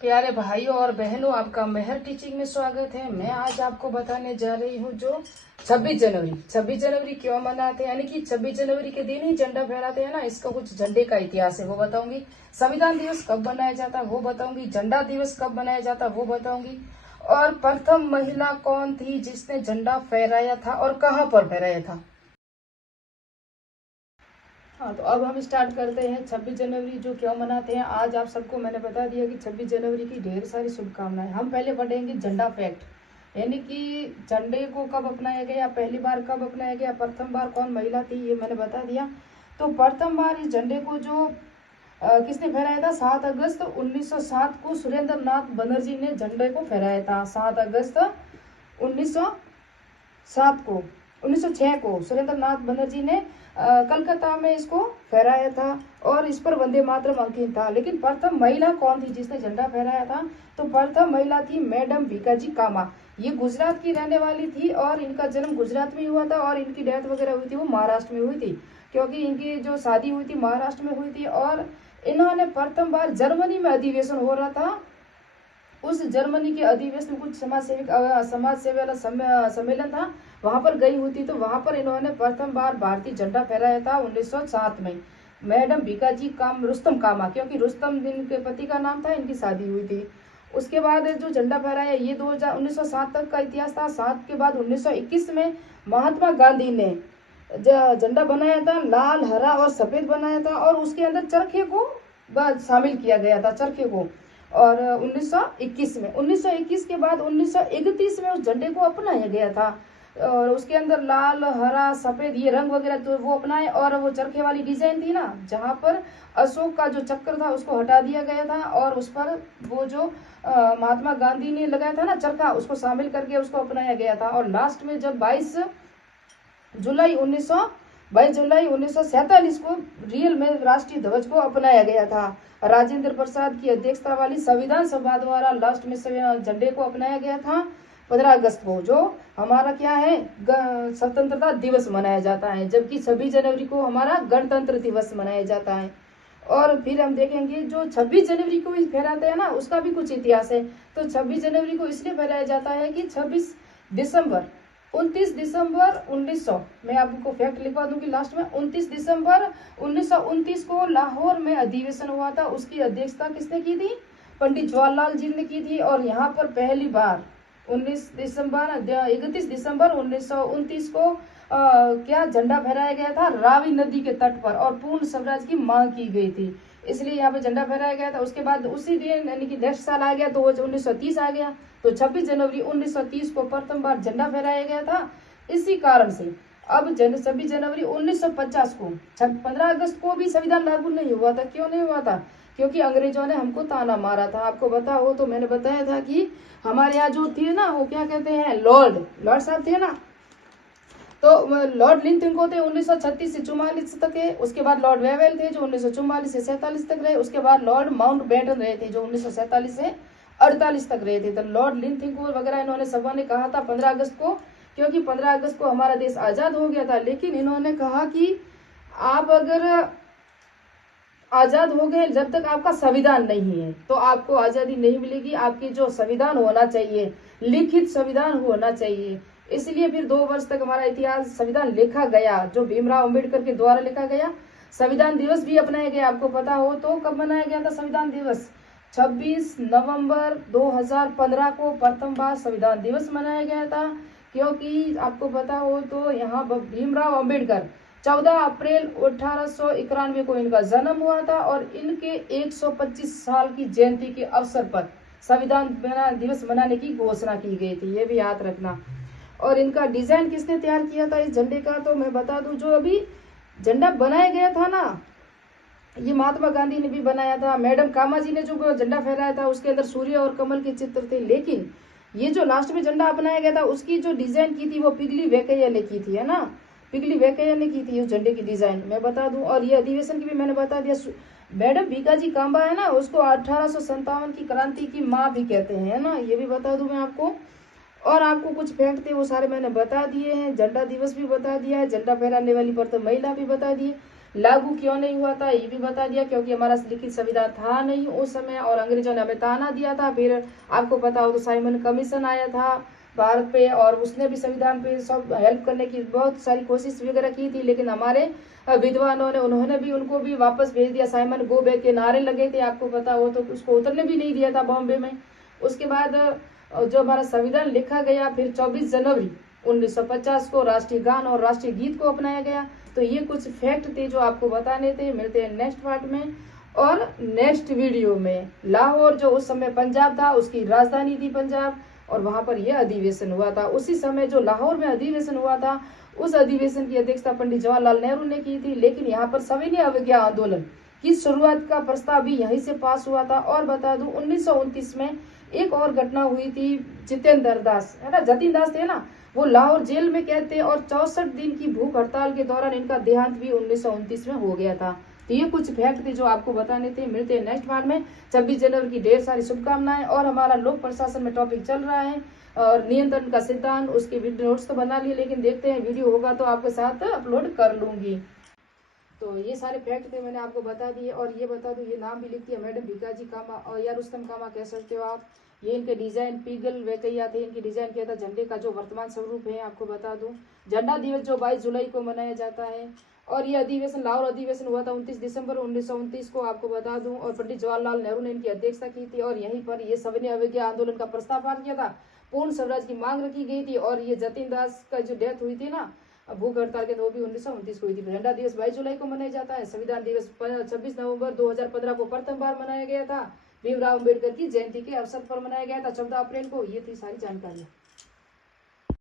प्यारे भाइयों और बहनों, आपका मेहर टीचिंग में स्वागत है। मैं आज आपको बताने जा रही हूँ जो 26 जनवरी क्यों मनाते हैं, यानी कि 26 जनवरी के दिन ही झंडा फहराते हैं ना, इसका कुछ झंडे का इतिहास है वो बताऊंगी। संविधान दिवस कब मनाया जाता है वो बताऊंगी। झंडा दिवस कब मनाया जाता है वो बताऊंगी। और प्रथम महिला कौन थी जिसने झंडा फहराया था और कहाँ पर फहराया था। हाँ, तो अब हम स्टार्ट करते हैं। 26 जनवरी जो क्यों मनाते हैं, आज आप सबको मैंने बता दिया कि 26 जनवरी की ढेर सारी शुभकामनाएं। हम पहले पढ़ेंगे झंडा फैक्ट, यानी कि झंडे को कब अपनाया गया, पहली बार कब अपनाया गया, प्रथम बार कौन महिला थी, ये मैंने बता दिया। तो प्रथम बार इस झंडे को जो किसने फहराया था, 7 अगस्त 1907 को सुरेंद्र नाथ बनर्जी ने झंडे को फहराया था। 7 अगस्त 1907 को 1906 को सुरेंद्र नाथ बनर्जी ने कलकत्ता में इसको फहराया था और इस पर वंदे मातरम अंकित था। लेकिन प्रथम महिला कौन थी जिसने झंडा फहराया था, तो प्रथम महिला थी मैडम भीकाजी कामा। ये गुजरात की रहने वाली थी और इनका जन्म गुजरात में हुआ था और इनकी डेथ वगैरह हुई थी वो महाराष्ट्र में हुई थी, क्योंकि इनकी जो शादी हुई थी महाराष्ट्र में हुई थी। और इन्होंने प्रथम बार जर्मनी में अधिवेशन हो रहा था, उस जर्मनी के अधिवेशन में कुछ समाज सेवी वाला सम्मेलन था, वहां पर गई हुई थी। तो वहां पर इन्होंने प्रथम बार भारतीय झंडा फहराया था 1907 में। मैडम भीकाजी रुस्तम कामा, क्योंकि रुस्तम इनके पति का नाम था, इनकी शादी हुई थी। उसके बाद जो झंडा फहराया ये 1907 तक का इतिहास था। 7 के बाद 1921 में महात्मा गांधी ने झंडा बनाया था, लाल हरा और सफेद बनाया था और उसके अंदर चरखे को शामिल किया गया था, चरखे को। और 1921 के बाद 1931 में उस झंडे को अपनाया गया था और उसके अंदर लाल हरा सफेद ये रंग वगैरह तो वो अपनाए। और वो चरखे वाली डिजाइन थी ना, जहां पर अशोक का जो चक्र था उसको हटा दिया गया था और उस पर वो जो महात्मा गांधी ने लगाया था ना चरखा, उसको शामिल करके उसको अपनाया गया था। और लास्ट में जब 22 जुलाई 1947 को रियल में राष्ट्रीय ध्वज को अपनाया गया था। राजेंद्र प्रसाद की अध्यक्षता वाली संविधान सभा द्वारा लास्ट में झंडे को अपनाया गया था 15 अगस्त को, जो हमारा क्या है स्वतंत्रता दिवस मनाया जाता है, जबकि 26 जनवरी को हमारा गणतंत्र दिवस मनाया जाता है। और फिर हम देखेंगे जो 26 जनवरी को फहराते हैं ना, उसका भी कुछ इतिहास है। तो 26 जनवरी को इसलिए फहराया जाता है कि 29 दिसंबर 1900, मैं आपको फैक्ट लिखवा दूंगी लास्ट में, 29 दिसंबर 1929 को लाहौर में अधिवेशन हुआ था। उसकी अध्यक्षता किसने की थी, पंडित जवाहरलाल जी ने की थी। और यहाँ पर पहली बार 31 दिसंबर 1929 को क्या झंडा फहराया गया था, रावी नदी के तट पर, और पूर्ण स्वराज की मांग की गई थी, इसलिए यहाँ पे झंडा फहराया गया था। उसके बाद उसी दिन यानी कि नेक्स्ट साल आ गया तो 1930 आ गया, तो 26 जनवरी 1930 को प्रथम बार झंडा फहराया गया था। इसी कारण से अब 26 जनवरी 1950 को 15 अगस्त को भी संविधान लागू नहीं हुआ था। क्यों नहीं हुआ था, क्योंकि अंग्रेजों ने हमको ताना मारा था। आपको पता हो तो मैंने बताया था कि हमारे यहाँ जो थे ना, वो क्या कहते हैं, लॉर्ड साहब थे ना, तो लॉर्ड लिंथिंगो थे 1936 से 44 तक है। उसके बाद लॉर्ड वेवेल थे जो 1944 से 47 तक रहे। उसके बाद लॉर्ड माउंटबेटन रहे थे जो 1947 से 48 तक रहे थे। तो लॉर्ड लिंथिंगो वगैरह इन्होंने सभा ने कहा था 15 अगस्त को, क्योंकि 15 अगस्त को हमारा देश आजाद हो गया था। लेकिन इन्होंने कहा कि आप अगर आजाद हो गए, जब तक आपका संविधान नहीं है तो आपको आजादी नहीं मिलेगी। आपकी जो संविधान होना चाहिए, लिखित संविधान होना चाहिए। इसलिए फिर 2 वर्ष तक हमारा इतिहास संविधान लिखा गया, जो भीमराव अंबेडकर के द्वारा लिखा गया। संविधान दिवस भी अपनाया गया। आपको पता हो तो कब मनाया गया था संविधान दिवस, 26 नवंबर 2015 को प्रथम बार संविधान दिवस मनाया गया था। क्योंकि आपको पता हो तो यहाँ भीमराव अंबेडकर 14 अप्रैल 1891 को इनका जन्म हुआ था और इनके 125 साल की जयंती के अवसर पर संविधान दिवस मनाने की घोषणा की गई थी, ये भी याद रखना। और इनका डिजाइन किसने तैयार किया था इस झंडे का, तो मैं बता दूं, जो अभी झंडा बनाया गया था ना, ये महात्मा गांधी ने भी बनाया था। मैडम कामा जी ने जो झंडा फहराया था उसके अंदर सूर्य और कमल के चित्र थे। लेकिन ये जो लास्ट में झंडा अपनाया गया था उसकी जो डिजाइन की थी वो पिगली वेंकैया ने की थी, है ना, पिगली वेंकैया ने की थी उस झंडे की डिजाइन, मैं बता दूं। और ये अधिवेशन की भी मैंने बता दिया। मैडम भीकाजी कामा है ना, उसको 1857 की क्रांति की माँ भी कहते हैं, है ना, ये भी बता दूं मैं आपको। और आपको कुछ फैक्ट थे वो सारे मैंने बता दिए हैं। झंडा दिवस भी बता दिया है, झंडा फहराने वाली प्रथम महिला भी बता दी। लागू क्यों नहीं हुआ था ये भी बता दिया, क्योंकि हमारा लिखित संविधान था नहीं उस समय और अंग्रेजों ने हमें ताना दिया था। फिर आपको पता हो तो साइमन कमीशन आया था भारत पे और उसने भी संविधान पे सब हेल्प करने की बहुत सारी कोशिश वगैरह की थी, लेकिन हमारे विद्वानों ने उन्होंने भी उनको भी वापस भेज दिया। साइमन गो बैक के नारे लगे थे, आपको पता हो तो उसको उतरने भी नहीं दिया था बॉम्बे में। उसके बाद जो हमारा संविधान लिखा गया, फिर 24 जनवरी 1950 को राष्ट्रीय गान और राष्ट्रीय गीत को अपनाया गया। तो ये कुछ फैक्ट थे जो आपको बताने थे। मिलते हैं नेक्स्ट पार्ट में और नेक्स्ट वीडियो में। लाहौर जो उस समय पंजाब था, उसकी राजधानी थी पंजाब, और वहां पर यह अधिवेशन हुआ था। उसी समय जो लाहौर में अधिवेशन हुआ था, उस अधिवेशन की अध्यक्षता पंडित जवाहरलाल नेहरू ने की थी। लेकिन यहाँ पर सविनय अवज्ञा आंदोलन की शुरुआत का प्रस्ताव भी यहीं से पास हुआ था। और बता दूं 1929 में एक और घटना हुई थी, जितेंद्र दास है ना, जतीन दास थे ना, वो लाहौर जेल में कैद थे और 64 दिन की भूख हड़ताल के दौरान इनका देहांत भी 1929 में हो गया था। तो ये कुछ फैक्ट थे जो आपको बताने थे। मिलते हैं नेक्स्ट पार्ट में। 26 जनवरी की ढेर सारी शुभकामनाएं। और हमारा लोक प्रशासन में टॉपिक चल रहा है और नियंत्रण का सिद्धांत, उसके वीडियो नोट्स तो बना लिए, लेकिन देखते हैं वीडियो होगा तो आपके साथ अपलोड कर लूंगी। तो ये सारे फैक्ट थे मैंने आपको बता दिए। और ये बता दूं, ये नाम भी लिखती है मैडम भिकाजी कामा और या रुस्तम कामा कह सकते हो आप। ये इनके डिजाइन पीगल वैकैया थे, इनकी डिजाइन किया था झंडे का जो वर्तमान स्वरूप है। आपको बता दूं झंडा दिवस जो 22 जुलाई को मनाया जाता है। और ये अधिवेशन लाहौर अधिवेशन हुआ था 29 दिसंबर 1929 को, आपको बता दूं। और पंडित जवाहरलाल नेहरू ने इनकी अध्यक्षता की थी और यहीं पर ये सविनय अवज्ञा आंदोलन का प्रस्ताव पास किया था। पूर्ण स्वराज की मांग रखी गई थी। और ये जतीन दास का जो डेथ हुई थी ना भूख हड़ताल के, वो भी 1929 को हुई थी। झंडा दिवस 22 जुलाई को मनाया जाता है। संविधान दिवस 26 नवंबर 2015 को प्रथम बार मनाया गया था। भीमराव अम्बेडकर की जयंती के अवसर पर मनाया गया था 14 अप्रैल को। ये थी सारी जानकारियां।